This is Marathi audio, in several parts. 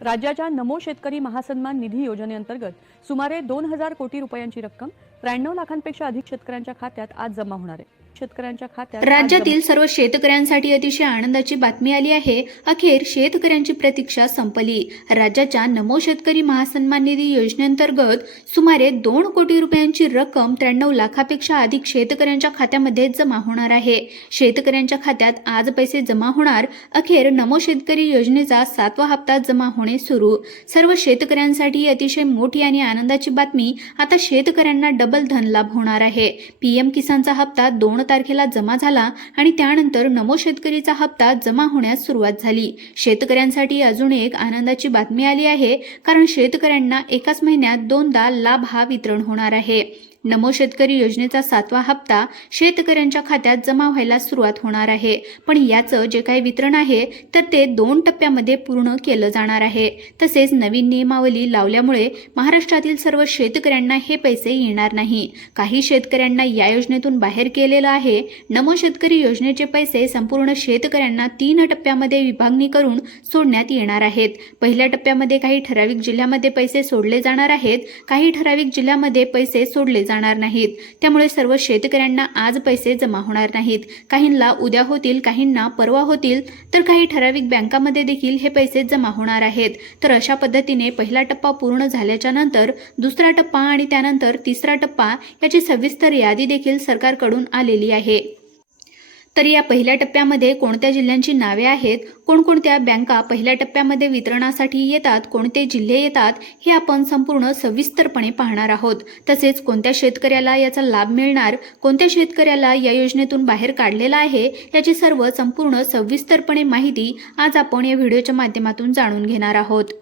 राज्याच्या नमो शेतकरी महासन्मान निधी योजनेअंतर्गत सुमारे 2000 कोटी रुपयांची रक्कम 93 लाखांपेक्षा अधिक शेतकऱ्यांच्या खात्यात आज जमा होणार आहे। शेतकऱ्यांच्या खात्यात राज्यातील सर्व शेतकऱ्यांसाठी अतिशय आनंदाची बातमी आली आहे। अखेर शेतकऱ्यांची प्रतीक्षा संपली। राज्याच्या नमो शेतकरी महासन्मान निधी योजनेअंतर्गत सुमारे 2 कोटी रुपयांची रक्कम 93 लाखापेक्षा अधिक शेतकऱ्यांच्या खात्यामध्ये जमा होणार आहे। शेतकऱ्यांच्या खात्यात आज पैसे जमा होणार। अखेर नमो शेतकरी योजनेचा 7वा हप्ता जमा होणे सुरू। सर्व शेतकऱ्यांसाठी अतिशय मोठी आणि आनंदाची बातमी। आता शेतकऱ्यांना डबल धनलाभ होणार आहे। पीएम किसानचा हप्ता 2 तारखेला जमा झाला आणि त्यानंतर नमो शेतकरीचा हप्ता जमा होण्यास सुरुवात झाली। शेतकऱ्यांसाठी अजून एक आनंदाची बातमी आली आहे, कारण शेतकऱ्यांना एकाच महिन्यात 2दा लाभ हा वितरण होणार आहे। नमो शेतकरी योजनेचा 7वा हप्ता शेतकऱ्यांच्या खात्यात जमा व्हायला सुरुवात होणार आहे। पण याचं जे काही वितरण आहे तर ते 2 टप्प्यामध्ये पूर्ण केलं जाणार आहे। तसेच नवीन नियमावली लावल्यामुळे महाराष्ट्रातील सर्व शेतकऱ्यांना हे पैसे येणार नाही। काही शेतकऱ्यांना या योजनेतून बाहेर केलेलं आहे। नमो शेतकरी योजनेचे पैसे संपूर्ण शेतकऱ्यांना 3 टप्प्यामध्ये विभागणी करून सोडण्यात येणार आहेत। पहिल्या टप्प्यामध्ये काही ठराविक जिल्ह्यामध्ये पैसे सोडले जाणार आहेत, काही ठराविक जिल्ह्यामध्ये पैसे सोडले जाणार नाहीत। त्यामुळे सर्व शेतकऱ्यांना आज पैसे जमा होणार नाहीत। काहींना उद्या होतील, काहींना परवा होतील, तर काही ठराविक बँकांमध्ये देखील हे पैसे जमा होणार आहेत। तर अशा पद्धतीने पहिला टप्पा पूर्ण झाल्याच्या नंतर दुसरा टप्पा आणि त्यानंतर तिसरा टप्पा याची सविस्तर यादी देखील सरकारकडून आलेली आहे। तर या पहिल्या टप्प्यामध्ये कोणत्या जिल्ह्यांची नावे आहेत, कोणकोणत्या बँका पहिल्या टप्प्यामध्ये वितरणासाठी येतात, कोणते जिल्हे येतात, हे आपण संपूर्ण सविस्तरपणे पाहणार आहोत। तसेच कोणत्या शेतकऱ्याला याचा लाभ मिळणार, कोणत्या शेतकऱ्याला या योजनेतून बाहेर काढलेला आहे, याची सर्व संपूर्ण सविस्तरपणे माहिती आज आपण या व्हिडिओच्या माध्यमातून जाणून घेणार आहोत।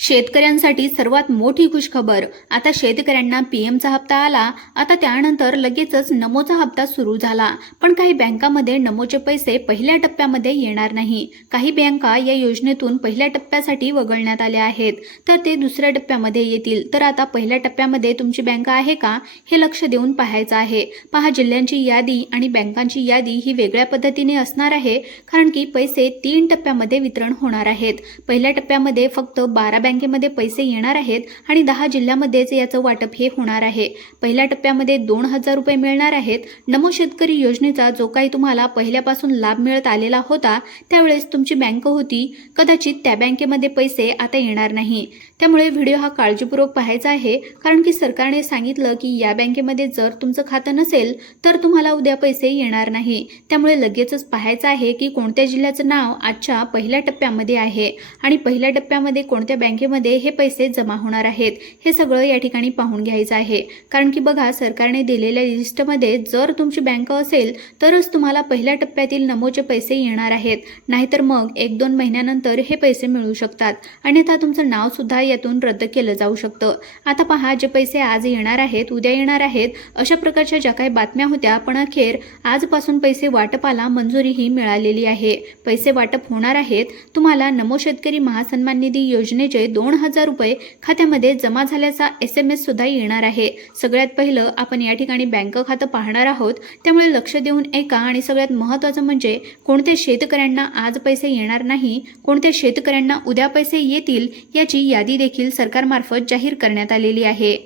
शेतकऱ्यांसाठी सर्वात मोठी खुशखबर, आता शेतकऱ्यांना पीएमचा हप्ता आला। आता त्यानंतर लगेचच नमोचा हप्ता सुरू झाला। पण काही बँकांमध्ये नमोचे पैसे पहिल्या टप्प्यामध्ये येणार नाही। काही बँका या योजनेतून पहिल्या टप्प्यासाठी वगळण्यात आल्या आहेत, तर ते दुसऱ्या टप्प्यामध्ये येतील। तर आता पहिल्या टप्प्यामध्ये तुमची बँक आहे का हे लक्ष देऊन पाहायचं आहे। पहा, जिल्ह्यांची यादी आणि बँकांची यादी ही वेगळ्या पद्धतीने असणार आहे, कारण की पैसे 3 टप्प्यामध्ये वितरण होणार आहेत। पहिल्या टप्प्यामध्ये फक्त 12 बँकेमध्ये पैसे येणार आहेत आणि 10 जिल्ह्यामध्येच याचं वाटप हे होणार आहे। पहिल्या टप्प्यामध्ये 2000 रुपये मिळणार आहेत। नमो शेतकरी योजनेचा जो काही तुम्हाला पहिल्यापासून लाभ मिळत आलेला होता, त्यावेळेस तुमची बँक होती, कदाचित त्या बँकेमध्ये पैसे आता येणार नाही। त्यामुळे व्हिडिओ हा काळजीपूर्वक पाहायचा आहे, कारण की सरकारने सांगितलं की या बँकेमध्ये जर तुमचं खातं नसेल तर तुम्हाला उद्या पैसे येणार नाही। त्यामुळे लगेचच पाहायचं आहे की कोणत्या जिल्ह्याचं नाव आजच्या पहिल्या टप्प्यामध्ये आहे आणि पहिल्या टप्प्यामध्ये कोणत्या बँकेमध्ये हे पैसे जमा होणार आहेत, हे सगळं या ठिकाणी पाहून घ्यायचं आहे। कारण की बघा, सरकारने दिलेल्या लिस्टमध्ये जर तुमची बँक असेल तरच तुम्हाला पहिल्या टप्प्यातील नमोचे पैसे येणार आहेत, नाहीतर मग 1-2 महिन्यानंतर हे पैसे मिळू शकतात। अन्यथा तुमचं नाव सुद्धा यातून रद्द केलं जाऊ शकतं। आता पहा, जे पैसे आज येणार आहेत, उद्या येणार आहेत, अशा प्रकारच्या ज्या काही बातम्या होत्या, पण अखेर आजपासून पैसे वाटपाला मंजुरीही मिळालेली आहे। पैसे वाटप होणार आहेत। तुम्हाला नमो शेतकरी महासन्मान निधी योजनेचे 2000 रुपये खात्यामध्ये जमा झाल्याचा SMS सुद्धा येणार आहे। सगळ्यात पहिलं आपण या ठिकाणी बँक खातं पाहणार आहोत, त्यामुळे लक्ष देऊन ऐका। आणि सगळ्यात महत्त्वाचं म्हणजे कोणत्या शेतकऱ्यांना आज पैसे येणार नाही, कोणत्या शेतकऱ्यांना उद्या पैसे येतील, याची यादी देखील सरकारमार्फत जाहीर करण्यात आलेली आहे।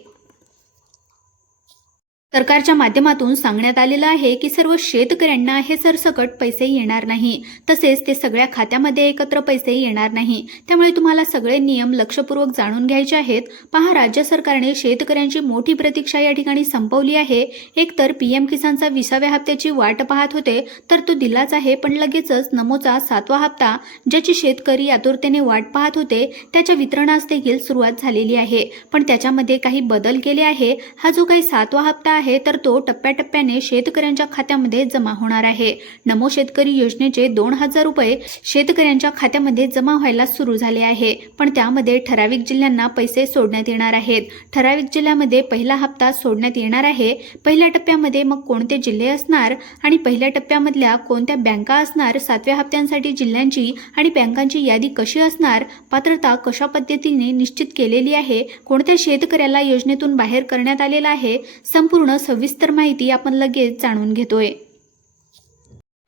सरकारच्या माध्यमातून सांगण्यात आलेलं आहे की सर्व शेतकऱ्यांना हे सरसकट पैसे येणार नाही, तसेच ते सगळ्या खात्यामध्ये एकत्र पैसे येणार नाही। त्यामुळे तुम्हाला सगळे नियम लक्षपूर्वक जाणून घ्यायचे आहेत। पहा, राज्य सरकारने शेतकऱ्यांची मोठी प्रतीक्षा या ठिकाणी संपवली आहे। एकतर पीएम किसानचा 20व्या हप्त्याची वाट पाहत होते, तर तो दिलाच आहे, पण लगेचच नमोचा 7वा हप्ता ज्याची शेतकरी आतुरतेने वाट पाहत होते, त्याच्या वितरणास देखील सुरुवात झालेली आहे। पण त्याच्यामध्ये काही बदल केले आहे। हा जो काही 7वा हप्ता आहे तर तो टप्प्याटप्प्याने शेतकऱ्यांच्या खात्यामध्ये जमा होणार आहे। नमो शेतकरी योजनेचे 2000 रुपये शेतकऱ्यांच्या खात्यामध्ये जमा व्हायला सुरू झाले आहे, पण त्यामध्ये ठराविक जिल्ह्यांना पैसे सोडण्यात येणार आहेत। ठराविक जिल्ह्यामध्ये पहिला हप्ता सोडण्यात येणार आहे। पहिल्या टप्प्यामध्ये मग कोणते जिल्हे असणार आणि पहिल्या टप्प्यामधल्या कोणत्या बँका असणार, 7व्या हप्त्यांसाठी जिल्ह्यांची आणि बँकांची यादी कशी असणार, पात्रता कशा पद्धतीने निश्चित केलेली आहे, कोणत्या शेतकऱ्याला योजनेतून बाहेर करण्यात आलेला आहे, संपूर्ण सविस्तर माहिती आपण लगेच जाणून घेतोय।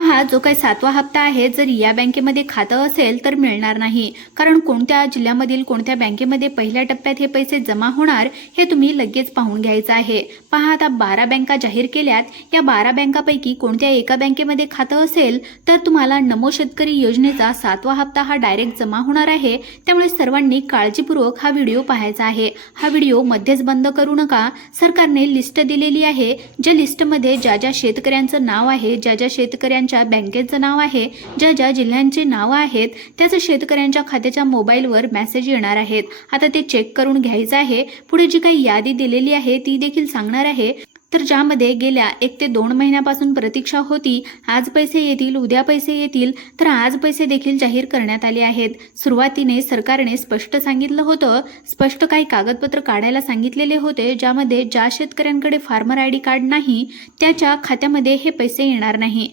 हा जो काही 7वा हप्ता आहे, जर या बँकेमध्ये खातं असेल तर मिळणार नाही. कारण कोणत्या जिल्ह्यामधील कोणत्या बँकेमध्ये पहिल्या टप्प्यात हे पैसे जमा होणार हे तुम्ही लगेच पाहून घ्यायचं आहे. पहा, आता 12 बँका जाहीर केल्यात. या 12 बँकापैकी कोणत्या एका बँकेमध्ये खातं असेल तर तुम्हाला नमो शेतकरी योजनेचा 7वा हप्ता हा डायरेक्ट जमा होणार आहे. त्यामुळे सर्वांनी काळजीपूर्वक हा व्हिडिओ पाहायचा आहे. हा व्हिडिओ मध्येच बंद करू नका. सरकारने लिस्ट दिलेली आहे, ज्या लिस्टमध्ये ज्या ज्या शेतकऱ्यांचं नाव आहे, ज्या ज्या शेतकऱ्यांच्या बँकेचं नाव आहे, ज्या ज्या जिल्ह्यांची नावं आहेत, त्याचं शेतकऱ्यांच्या खात्याच्या मोबाईलवर मेसेज येणार आहेत. आता ते चेक करून घ्यायचं आहे. पुढे जी काही यादी दिलेली आहे ती देखील सांगणार आहे. तर ज्यामध्ये गेल्या 1 ते 2 महिन्यापासून प्रतीक्षा होती, आज पैसे येतील, उद्या पैसे येतील, तर आज पैसे देखील जाहीर करण्यात आले आहेत. सुरुवातीने सरकारने स्पष्ट सांगितलं होतं, स्पष्ट काही कागदपत्र काढायला सांगितलेले होते, ज्यामध्ये ज्या शेतकऱ्यांकडे फार्मर आयडी कार्ड नाही त्याच्या खात्यामध्ये हे पैसे येणार नाही.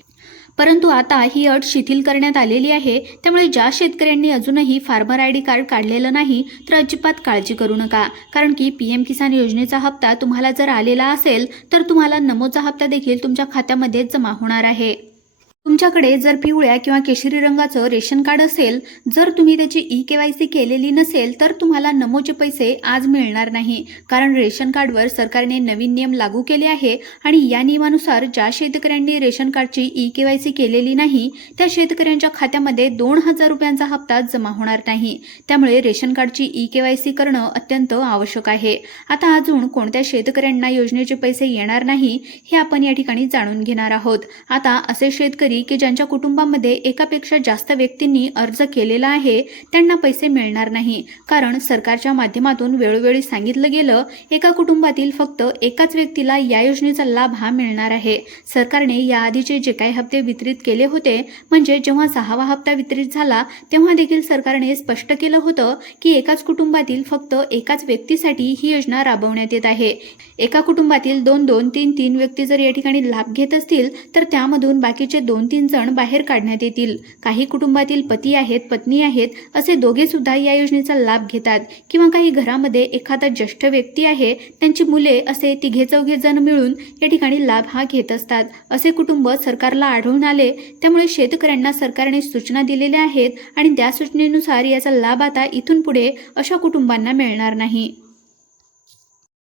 परंतु आता ही अट शिथिल करण्यात आलेली आहे. त्यामुळे ज्या शेतकऱ्यांनी अजूनही फार्मर आयडी कार्ड काढलेलं नाही तर अजिबात काळजी करू नका. कारण की PM किसान योजनेचा हप्ता तुम्हाला जर आलेला असेल तर तुम्हाला नमोचा हप्ता देखील तुमच्या खात्यामध्ये जमा होणार आहे. तुमच्याकडे जर पिवळ्या किंवा केशरी रंगाचं रेशन कार्ड असेल, जर तुम्ही त्याची KYC केलेली नसेल तर तुम्हाला नमोचे पैसे आज मिळणार नाही. कारण रेशन कार्डवर सरकारने नवीन नियम लागू केले आहे आणि या नियमानुसार ज्या शेतकऱ्यांनी रेशन कार्डची KYC केलेली नाही त्या शेतकऱ्यांच्या खात्यामध्ये 2000 रुपयांचा हप्ता जमा होणार नाही. त्यामुळे रेशन कार्डची KYC करणं अत्यंत आवश्यक आहे. आता अजून कोणत्या शेतकऱ्यांना योजनेचे पैसे येणार नाही हे आपण या ठिकाणी जाणून घेणार आहोत. आता असे शेतकरी की ज्यांच्या कुटुंबामध्ये एकापेक्षा जास्त व्यक्तींनी अर्ज केलेला आहे त्यांना पैसे मिळणार नाही. कारण सरकारच्या माध्यमातून वेळोवेळी सांगितलं गेलं, एका कुटुंबातील फक्त एकाच व्यक्तीला या योजनेचा लाभ हा मिळणार आहे. सरकारने याआधीचे जे काही हप्ते वितरित केले होते, म्हणजे जेव्हा 6वा हप्ता वितरित झाला तेव्हा देखील सरकारने स्पष्ट केलं होतं की एकाच कुटुंबातील फक्त एकाच व्यक्तीसाठी ही योजना राबवण्यात येत आहे. एका कुटुंबातील 2-2, 3-3 व्यक्ती जर या ठिकाणी लाभ घेत असतील तर त्यामधून बाकीचे 2-3 जण बाहेर काढण्यात येतील. काही कुटुंबातील पती आहेत, पत्नी आहेत, असे दोघे सुद्धा या योजनेचा लाभ घेतात. किंवा काही घरामध्ये एखादा ज्येष्ठ व्यक्ती आहे, त्यांची मुले, असे 3-4 जण मिळून या ठिकाणी लाभ हा घेत असतात. असे कुटुंब सरकारला आढळून आले. त्यामुळे शेतकऱ्यांना सरकारने सूचना दिलेल्या आहेत आणि त्या सूचनेनुसार याचा लाभ आता इथून पुढे अशा कुटुंबांना मिळणार नाही.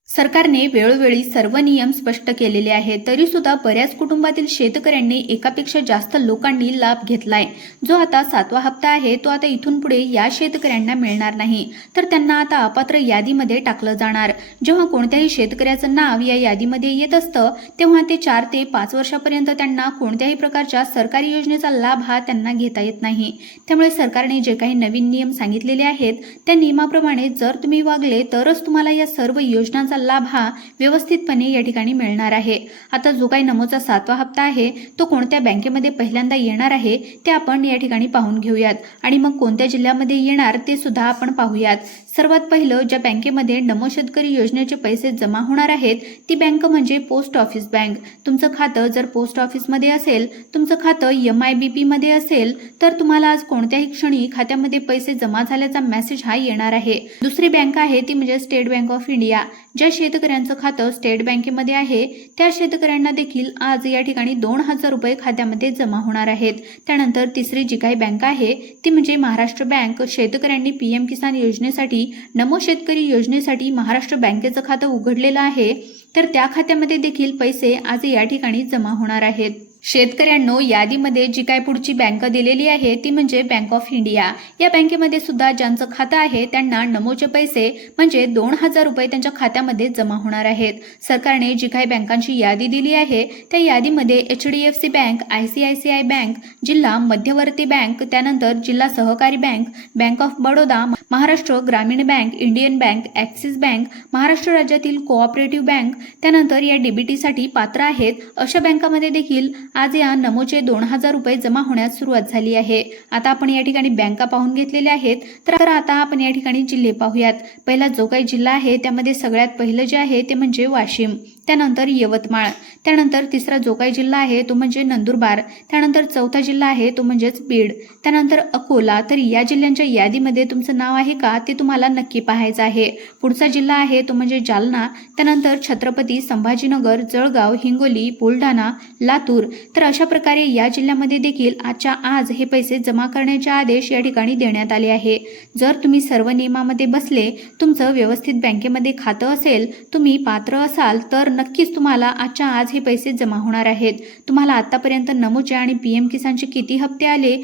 सरकारने वेळोवेळी सर्व नियम स्पष्ट केलेले आहेत, तरी सुद्धा बऱ्याच कुटुंबातील शेतकऱ्यांनी एकापेक्षा जास्त लोकांनी लाभ घेतलाय. जो आता 7वा हप्ता आहे तो आता इथून पुढे या शेतकऱ्यांना मिळणार नाही, तर त्यांना आता अपात्र यादीमध्ये टाकलं जाणार. जेव्हा कोणत्याही शेतकऱ्याचं नाव या यादीमध्ये येत असतं तेव्हा ते 4 ते 5 वर्षापर्यंत त्यांना कोणत्याही प्रकारच्या सरकारी योजनेचा लाभ हा त्यांना घेता येत नाही. त्यामुळे सरकारने जे काही नवीन नियम सांगितलेले आहेत त्या नियमाप्रमाणे जर तुम्ही वागले तरच तुम्हाला या सर्व योजनांचा लाभ हा व्यवस्थितपणे या ठिकाणी मिळणार आहे. आता जो काही नमोचा 7वा हप्ता आहे तो कोणत्या बँकेमध्ये पहिल्यांदा येणार आहे ते आपण या ठिकाणी पाहून घेऊयात आणि मग कोणत्या जिल्ह्यामध्ये येणार ते सुद्धा आपण पाहूयात. सर्वात पहिलं ज्या बँकेमध्ये नमो शेतकरी योजनेचे पैसे जमा होणार आहेत ती बँक म्हणजे पोस्ट ऑफिस बँक. तुमचं खातं जर पोस्ट ऑफिसमध्ये असेल, तुमचं खातं MIBP मध्ये असेल तर तुम्हाला आज कोणत्याही क्षणी खात्यामध्ये पैसे जमा झाल्याचा मेसेज हा येणार आहे. दुसरी बँक आहे ती म्हणजे स्टेट बँक ऑफ इंडिया. ज्या शेतकऱ्यांचं खातं स्टेट बँकेमध्ये आहे त्या शेतकऱ्यांना देखील आज या ठिकाणी 2000 रुपये खात्यामध्ये जमा होणार आहेत. त्यानंतर तिसरी जी काही बँक आहे ती म्हणजे महाराष्ट्र बँक. शेतकऱ्यांनी PM किसान योजनेसाठी, नमो शेतकरी योजनेसाठी महाराष्ट्र बँकेचं खातं उघडलेलं आहे, तर त्या खात्यामध्ये देखील पैसे आज या ठिकाणी जमा होणार आहेत. शेतकऱ्यांनो, यादीमध्ये जी काय पुढची बँक दिलेली आहे ती म्हणजे बँक ऑफ इंडिया. या बँकेमध्ये सुद्धा ज्यांचं खातं आहे त्यांना नमोचे पैसे म्हणजे 2000 रुपये त्यांच्या खात्यामध्ये जमा होणार आहेत. सरकारने जी काही बँकांची यादी दिली आहे त्या यादीमध्ये HDFC बँक, ICICI बँक, जिल्हा मध्यवर्ती बँक, त्यानंतर जिल्हा सहकारी bank, bank of Baroda, Maharashtra Gramin bank, Indian bank, Axis bank, Maharashtra राज्यातील कोऑपरेटिव्ह बँक, त्यानंतर या DBTसाठी पात्र आहेत अशा बँकांमध्ये देखील आज या नमोचे 2000 रुपये जमा होण्यास सुरुवात झाली आहे. आता आपण या ठिकाणी बँका पाहून घेतलेल्या आहेत, तर आता आपण या ठिकाणी जिल्हे पाहूयात. पहिला जो काही जिल्हा आहे त्यामध्ये सगळ्यात पहिलं जे आहे ते म्हणजे वाशिम. त्यानंतर यवतमाळ, त्यानंतर तिसरा जो काही जिल्हा आहे तो म्हणजे नंदुरबार, त्यानंतर चौथा जिल्हा आहे तो म्हणजेच बीड, त्यानंतर अकोला. तर या जिल्ह्यांच्या यादीमध्ये तुमचं नाव आहे का ते तुम्हाला नक्की पाहायचं आहे. पुढचा जिल्हा आहे तो म्हणजे जालना, त्यानंतर छत्रपती संभाजीनगर, जळगाव, हिंगोली, बुलढाणा, लातूर. तर अशा प्रकारे या जिल्ह्यामध्ये देखील आजच्या आज हे पैसे जमा करण्याचे आदेश या ठिकाणी देण्यात आले आहे. जर तुम्ही सर्व नियमामध्ये बसले, तुमचं व्यवस्थित बँकेमध्ये खातं असेल, तुम्ही पात्र असाल तर नक्कीच तुम्हाला आजच्या आज हे पैसे जमा होणार आहेत. तुम्हाला आतापर्यंत नमोचे आणि PM किसानचे किती हप्ते आले,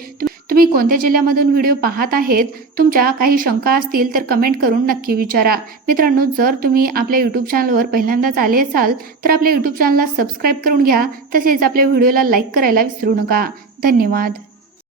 तुम्ही कोणत्या जिल्ह्यामधून व्हिडिओ पाहत आहेत, तुमच्या काही शंका असतील तर कमेंट करून नक्की विचारा. मित्रांनो, जर तुम्ही आपल्या यूट्यूब चॅनलवर पहिल्यांदाच आले असाल तर आपल्या यूट्यूब चॅनलला सबस्क्राईब करून घ्या. तसेच आपल्या व्हिडिओला लाईक करायला विसरू नका. धन्यवाद.